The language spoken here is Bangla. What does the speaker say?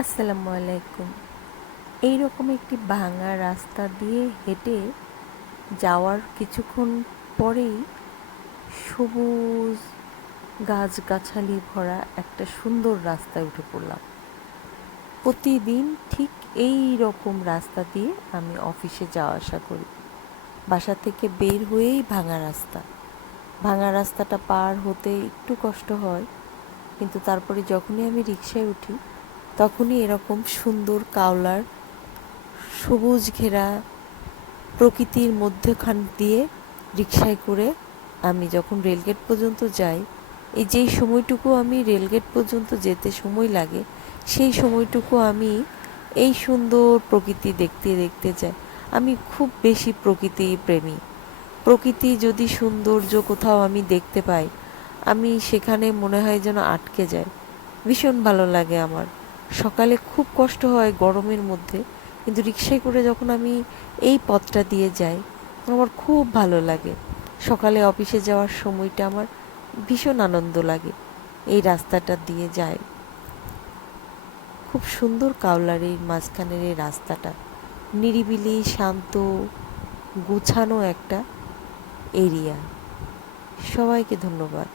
আসসালামু আলাইকুম। এইরকম একটি ভাঙা রাস্তা দিয়ে হেঁটে যাওয়ার কিছুক্ষণ পরেই সবুজ গাছগাছালি ভরা একটা সুন্দর রাস্তায় উঠে পড়লাম। প্রতিদিন ঠিক এই রকম রাস্তা দিয়ে আমি অফিসে যাওয়া আসা করি। বাসা থেকে বের হয়েই ভাঙা রাস্তা। ভাঙা রাস্তাটা পার হতে একটু কষ্ট হয়, কিন্তু তারপরে যখনই আমি রিকশায় উঠি তখনই এরকম সুন্দর কাওলার সবুজ ঘেরা প্রকৃতির মধ্যখান দিয়ে রিকশায় করে আমি যখন রেলগেট পর্যন্ত যাই, এই যেই সময়টুকু আমি রেলগেট পর্যন্ত যেতে সময় লাগে, সেই সময়টুকু আমি এই সুন্দর প্রকৃতি দেখতে দেখতে যাই। আমি খুব বেশি প্রকৃতি প্রেমী। প্রকৃতি যদি সৌন্দর্য কোথাও আমি দেখতে পাই, আমি সেখানে মনে হয় যেন আটকে যাই। ভীষণ ভালো লাগে আমার। সকালে খুব কষ্ট হয় গরমের মধ্যে, কিন্তু রিকশায় করে যখন আমি এই পথটা দিয়ে যাই আমার খুব ভালো লাগে। সকালে অফিসে যাওয়ার সময়টা আমার ভীষণ আনন্দ লাগে। এই রাস্তাটা দিয়ে যায়, খুব সুন্দর কাওলার এই মাঝখানের এই রাস্তাটা, নিরিবিলি শান্ত গুছানো একটা এরিয়া। সবাইকে ধন্যবাদ।